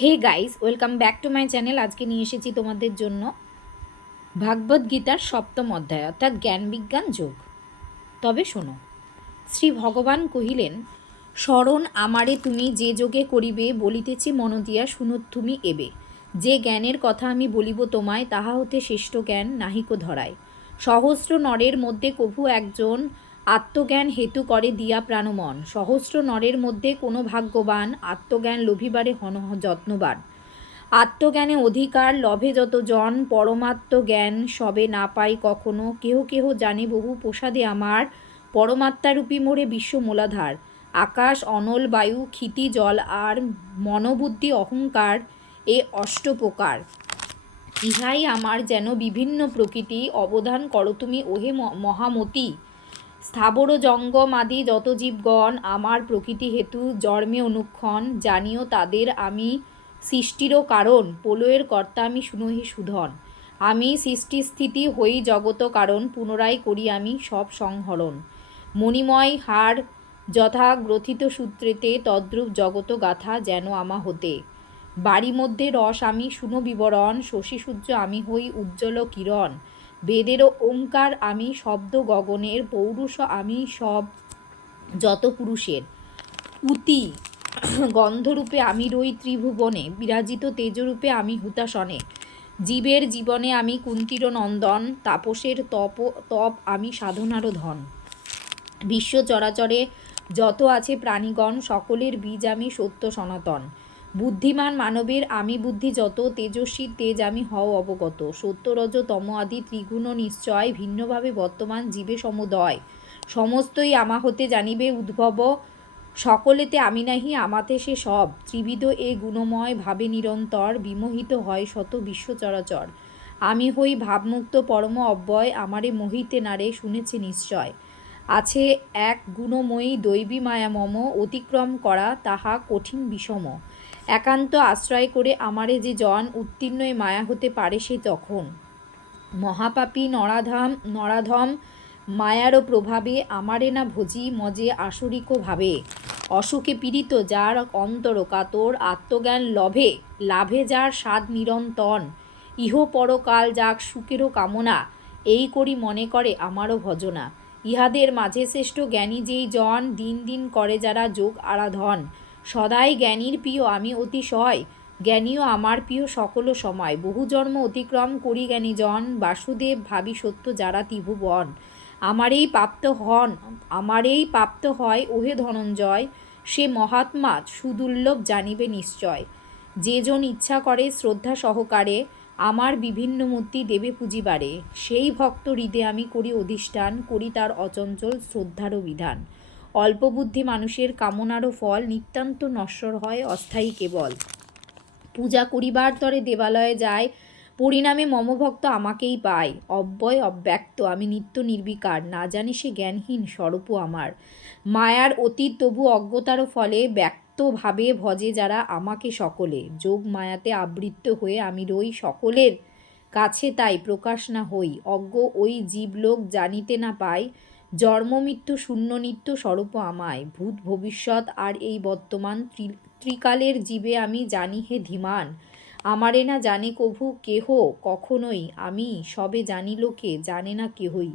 Hey guys welcome back to my channel আজকে নিয়ে এসেছি তোমাদের জন্য ভাগবত গীতার সপ্তম অধ্যায়, অর্থাৎ জ্ঞান বিজ্ঞান যোগ। তবে শোনো, শ্রী ভগবান কহিলেন স্মরণ আমারে তুমি যে যোগে করিবে বলিতেছি মনদিয়া শুনো তুমি এবে। যে জ্ঞানের কথা আমি বলিব তোমায়, তাহা হতে শ্রেষ্ঠ জ্ঞান নাহিক ধরায়। সহস্র নরের মধ্যে কভু একজন আত্মজ্ঞান হেতু করে দিয়া প্রাণমন। সহস্র নরের মধ্যে কোনো ভাগ্যবান আত্মজ্ঞান লোভিবারে হন যত্নবান। আত্মজ্ঞানে অধিকার লভে যত জন, পরমাত্ম জ্ঞান সবে না পাই কখনো। কেহ কেহ জানে বহু প্রসাদে আমার, পরমাত্মারূপী মোড়ে বিশ্ব মূলাধার। আকাশ, অনল, বায়ু, ক্ষিতি, জল আর মনোবুদ্ধি, অহংকার এ অষ্টপ্রকার। ইহাই আমার যেন বিভিন্ন প্রকৃতি। অবদান করো তুমি ওহে মহামতি। স্থাবর জঙ্গম আদি যত জীবগণ আমার প্রকৃতি হেতু জন্মে অনুক্ষণ, জানিও তাদের আমি সৃষ্টিরও কারণ প্রলয়ের কর্তা আমি শুনহি সুধন। আমি সৃষ্টি স্থিতি হই জগত কারণ, পুনরায় করি আমি সব সংহরণ। মণিময় হার যথা গ্রথিত সূত্রেতে তদ্রূপ জগত গাথা যেন আমা হতে। বাড়ি মধ্যে রস আমি শুনো বিবরণ, শশী সূর্য আমি হই উজ্জ্বল কিরণ। বেদেরও ওঙ্কার আমি, শব্দ গগনের পৌরুষ আমি, সব যত পুরুষের। উতি, গন্ধরূপে আমি রই ত্রিভুবনে, বিরাজিত তেজরূপে আমি হুতাসনে জীবের জীবনে আমি কুন্তির নন্দন তাপসের তপ তপ আমি সাধনারও ধন বিশ্ব চরাচরে যত আছে প্রাণীগণ, সকলের বীজ আমি সত্য সনাতন। বুদ্ধিমান মানবের আমি বুদ্ধি যত, তেজস্বী তেজ আমি হও অবগত। সত্যরজ তম আদি ত্রিগুণ নিশ্চয়, ভিন্নভাবে বর্তমান জীবে সমুদয়। সমস্তই আমা হতে জানিবে উদ্ভব, সকলেতে আমি নাহি, আমাতে সে সব। ত্রিবিধ এ গুণময় ভাবে নিরন্তর বিমোহিত হয় শত বিশ্ব চরাচর। আমি হই ভাবমুক্ত পরম অব্যয়, আমারে মোহিতে নারে শুনেছে নিশ্চয়। আছে এক গুণময়ী দৈবী মায়া মম, অতিক্রম করা তাহা কঠিন বিষম। একান্ত আশ্রয় করে আমারে যে জন উত্তীর্ণ মায়া হতে পারে সে তখন। মহাপাপী নরাধাম, নরাধম মায়ারও প্রভাবে আমারে না ভোজি মজে আসরিক ভাবে। অসুখে পীড়িত যার অন্তর কাতর আত্মজ্ঞান লভে, লাভে যার স্বাদ নিরন্তন ইহ পরকাল যাক সুখেরও কামনা, এই করি মনে করে আমারও ভজনা। ইহাদের মাঝে শ্রেষ্ঠ জ্ঞানী যেই জন দিন দিন করে যারা যোগ আরাধন সদাই জ্ঞানীর প্রিয় আমি অতিশয়। জ্ঞানীও আমার প্রিয় সকল সময়। বহু জন্ম অতিক্রম করি জ্ঞানী জন বাসুদেব ভাবি সত্য যারা ত্রিভুবন। আমারেই প্রাপ্ত হন আমারেই প্রাপ্ত হয় ওহে ধনঞ্জয়। সে মহাত্মা সুদুর্লভ জানিবে নিশ্চয়। যে জন ইচ্ছা করে শ্রদ্ধা সহকারে আমার বিভিন্ন মূর্তি দেবে পুজিবারে। সেই ভক্ত হৃদে আমি করি অধিষ্ঠান, করি তার অচঞ্চল শ্রদ্ধারও বিধান। অল্পবুদ্ধি মানুষের কামনারও ফল নিতান্ত নশ্বর হয় অস্থায়ী কেবল। পূজা করিবার তরে দেবালয়ে যায়, পরিণামে মমভক্ত আমাকেই পায়। অব্যয় অব্যক্ত, আমি নিত্য নির্বিকার, না জানি সে জ্ঞানহীন স্বরূপ আমার। মায়ার অতীত তবু অজ্ঞতারও ফলে ব্যক্তভাবে ভজে যারা আমাকে সকলে। যোগ মায়াতে আবৃত্ত হয়ে আমি রই সকলের কাছে তাই প্রকাশ না হই। অজ্ঞ ওই জীবলোক জানিতে না পাই জন্ম, মৃত্যু, শূন্য, নিত্য স্বরূপ আমায়। ভূত ভবিষ্যৎ আর এই বর্তমান ত্রি- ত্রিকালের জীবে আমি জানি হে ধীমান। আমারে না জানে কভু কেহ কখনোই। আমি সবে জানি লোকে, জানে না কেহই।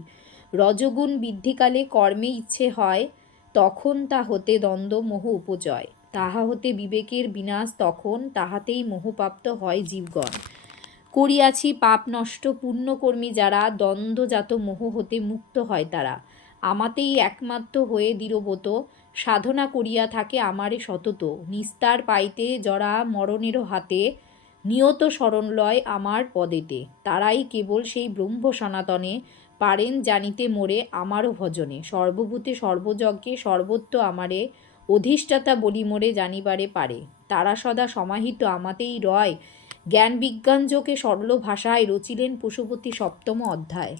রজগুণ বৃদ্ধিকালে কর্মে ইচ্ছে হয়, তখন তা হতে দ্বন্দ্ব, মোহ উপজয়। তাহা হতে বিবেকের বিনাশ তখন, তাহাতেই মোহপ্রাপ্ত হয় জীবগণ। করিয়াছি পাপ নষ্ট পুণ্যকর্মী যারা, দ্বন্দ্বজাত মোহ হতে মুক্ত হয় তারা। আমাতেই একমাত্র হয়ে দৃঢ়ব্রত, সাধনা করিয়া থাকে আমারে সতত। নিস্তার পাইতে জরা মরণেরও হাতে, নিয়ত শরণ লয় আমার পদেতে। তারাই কেবল সেই ব্রহ্ম সনাতনে, পারেন জানিতে মোরে আমারও ভজনে। সর্বভূতে সর্বযজ্ঞে সর্বত্র আমারে, অধিষ্ঠাতা বলি মোরে জানিবারে পারে। তারা সদা সমাহিত আমাতেই রয় জ্ঞান বিজ্ঞান যোগে সরল ভাষায় রচিলেন পশুপতি সপ্তম অধ্যায়।